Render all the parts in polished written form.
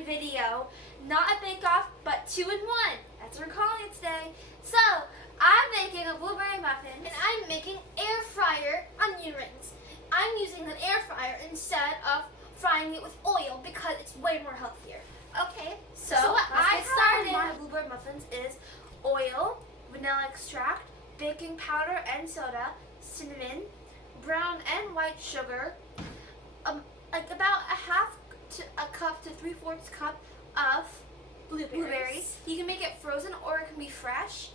in video. Not a bake-off, but 2-in-1. That's what we're calling it today. So, I'm making a blueberry muffin, and I'm making air fryer onion rings. I'm using an air fryer instead of frying it with oil because it's way more healthier. Okay, so what I started in my blueberry muffins is oil, vanilla extract, baking powder and soda, cinnamon, brown and white sugar, like about a cup to 3/4 cup of blueberries. You can make it frozen or it can be fresh.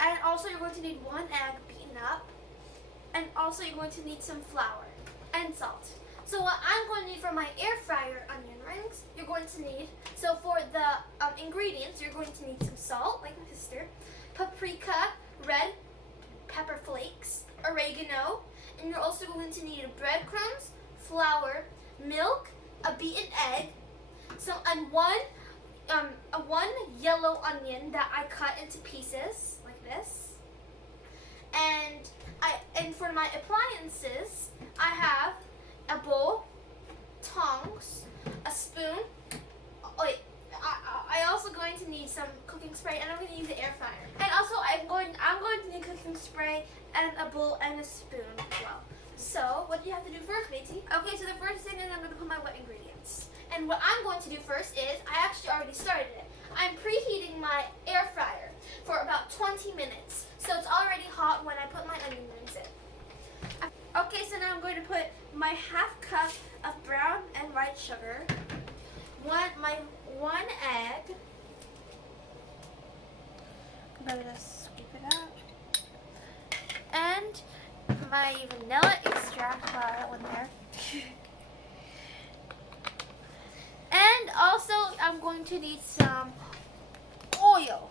And also you're going to need 1 egg beaten up. And also you're going to need some flour and salt. So what I'm going to need for my air fryer onion rings, you're going to need, so for the ingredients, you're going to need some salt, like my sister, paprika, red pepper flakes, oregano, and you're also going to need breadcrumbs, flour, milk, a beaten egg, and one yellow onion that I cut into pieces like this. And for my appliances, I have a bowl, tongs, a spoon. I also going to need some cooking spray, and I'm going to use the air fryer. And also, I'm going to need cooking spray and a bowl and a spoon as well. So, what do you have to do first, Matey? Okay, so the first thing is I'm going to put my wet ingredients. And what I'm going to do first is, I actually already started it. I'm preheating my air fryer for about 20 minutes. So it's already hot when I put my onion rings in. Okay, so now I'm going to put my 1/2 cup of brown and white sugar, my 1 egg. I'm going to scoop it out. And my vanilla extract flour in there. And also, I'm going to need some oil.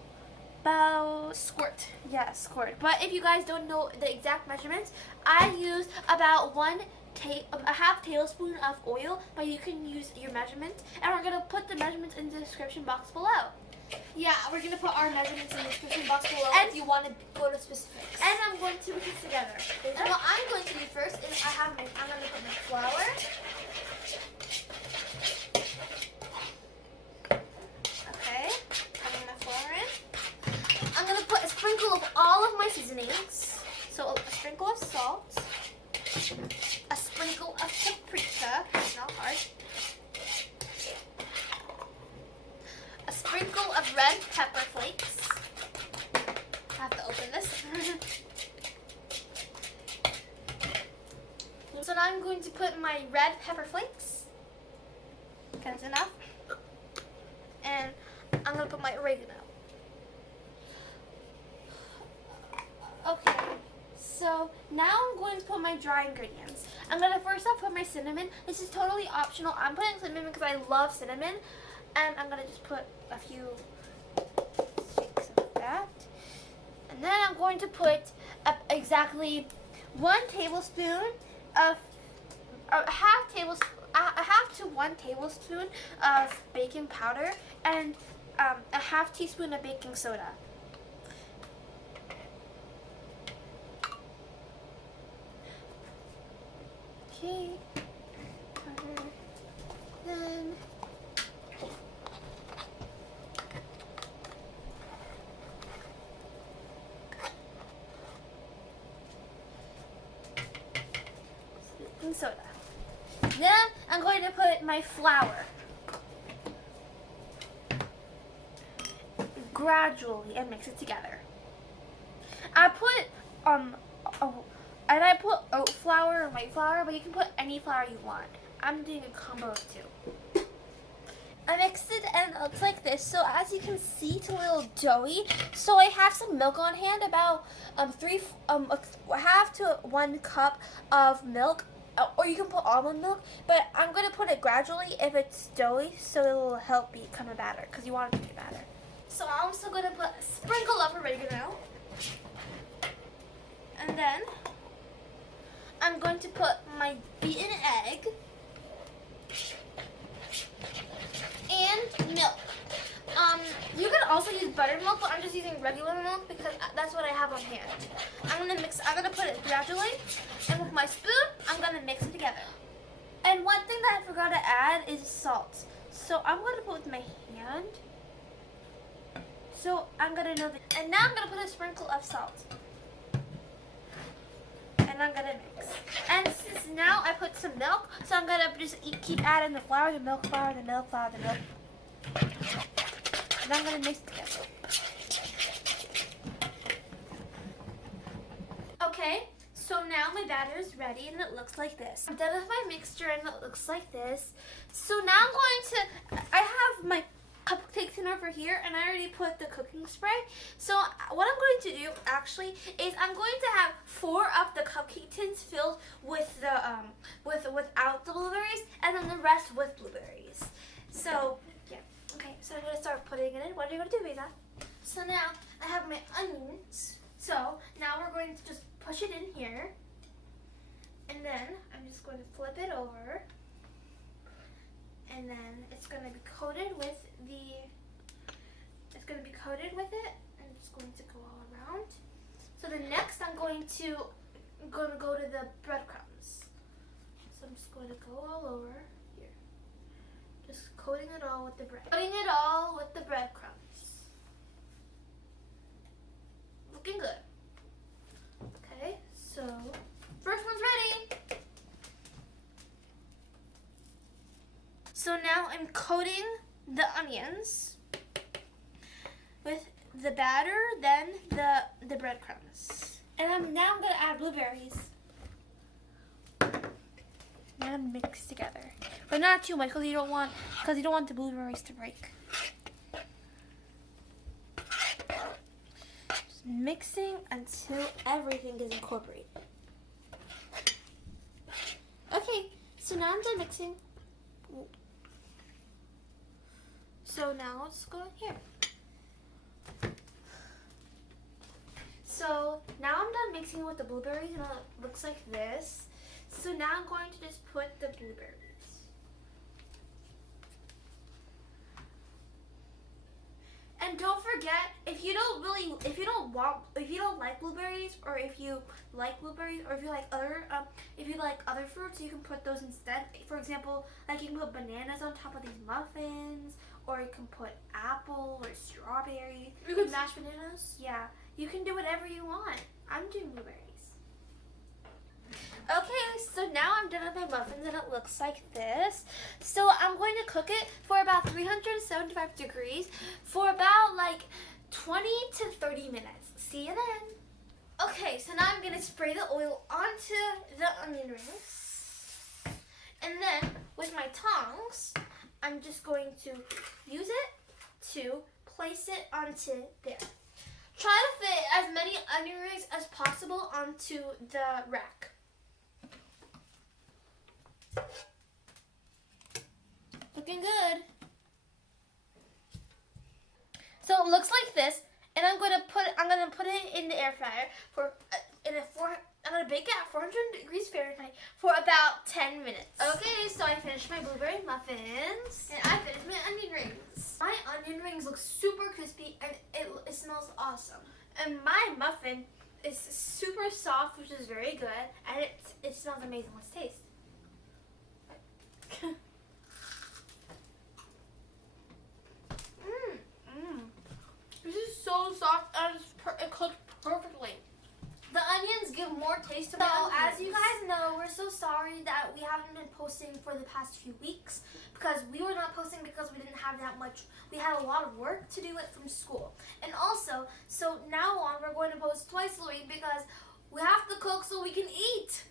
About squirt. Yeah, squirt. But if you guys don't know the exact measurements, I use about a 1/2 tablespoon of oil, but you can use your measurements. And we're going to put the measurements in the description box below. Yeah, we're going to put our measurements in the description box below if you want to go to specifics. And I'm going to put this together. And what I'm going to do first is I'm going to put my flour. Okay, putting my flour in. I'm going to put a sprinkle of all of my seasonings. So a sprinkle of salt, a sprinkle of paprika, it's not hard, a sprinkle of red pepper flakes. I have to open this. So now I'm going to put my red pepper flakes. Okay, that's enough. And I'm going to put my oregano. Okay, so now I'm going to put my dry ingredients. I'm going to first off put my cinnamon. This is totally optional. I'm putting cinnamon because I love cinnamon. And I'm going to just put a few shakes of that. And then I'm going to put exactly 1 tablespoon of, a half to 1 tablespoon of baking powder and a 1/2 teaspoon of baking soda. Okay, powder, then baking soda. Then I'm going to put my flour gradually and mix it together. I put oat flour or white flour, but you can put any flour you want. I'm doing a combo of 2. I mixed it and it looks like this. So as you can see, it's a little doughy. So I have some milk on hand, about 1/2 to 1 cup of milk, or you can put almond milk. But I'm going to put it gradually if it's doughy, so it will help become a batter because you want it to be a batter. So I'm also going to put a sprinkle of oregano, and then I'm going to put my beaten egg and milk. You can also use buttermilk, but I'm just using regular milk because that's what I have on hand. I'm gonna put it gradually, and with my spoon, I'm gonna mix it together. And one thing that I forgot to add is salt. So I'm going to put with my hand. So I'm going to know that. And now I'm going to put a sprinkle of salt. And I'm going to mix. And since now I put some milk, so I'm going to just keep adding the flour, the milk, flour, the milk, flour, the milk. And I'm going to mix together. Okay, so now my batter is ready and it looks like this. I'm done with my mixture and it looks like this. So now I'm going to, I have my cupcake tin over here and I already put the cooking spray. So what I'm going to do actually is I'm going to have 4 of the cupcake tins filled with the without the blueberries and then the rest with blueberries. So yeah, okay. So I'm going to start putting it in. What are you going to do, Visa? So now I have my onions. So now we're going to just push it in here, and then I'm just going to flip it over, and then it's going to be coated with it. I'm just going to go all around. So the next I'm going to go to the breadcrumbs. So I'm just going to go all over here, just coating it all with the bread. Coating it all with the breadcrumbs. Looking good. Okay, so first one's ready. So now I'm coating the onions with the batter, then the breadcrumbs. And now I'm gonna add blueberries. And mix together. But not too much because you don't want the blueberries to break. Mixing until everything is incorporated. Okay, so now I'm done mixing. So now let's go in here. So now I'm done mixing with the blueberries and it looks like this. So now I'm going to just put the blueberries. And don't forget, if you don't like blueberries, or if you like blueberries, or if you like other fruits, you can put those instead. For example, like you can put bananas on top of these muffins, or you can put apple or strawberry. You can mashed bananas. Yeah, you can do whatever you want. I'm doing blueberries. Okay, so now I'm done with my muffins and it looks like this. So I'm going to cook it for about 375 degrees for about like 20 to 30 minutes. See you then. Okay, so now I'm going to spray the oil onto the onion rings. And then with my tongs, I'm just going to use it to place it onto there. Try to fit as many onion rings as possible onto the rack. Looking good. So it looks like this, and I'm gonna put it in the air fryer for I'm gonna bake it at 400 degrees Fahrenheit for about 10 minutes. Okay, so I finished my blueberry muffins, and I finished my onion rings. My onion rings look super crispy, and it smells awesome. And my muffin is super soft, which is very good, and it smells amazing. Let's taste. This is so soft and it cooked perfectly. The onions give more taste to my onions. So as you guys know, we're so sorry that we haven't been posting for the past few weeks because we were not posting because we didn't have that much. We had a lot of work to do it from school. And also, so now on, we're going to post twice a week because we have to cook so we can eat.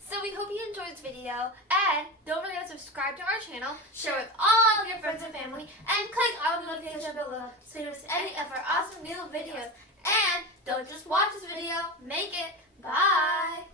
So we hope you enjoyed this video. And don't forget to subscribe to our channel, share with all of your friends and family, and click on the notification bell below so you don't miss any of our awesome new videos. And don't just watch this video, make it. Bye.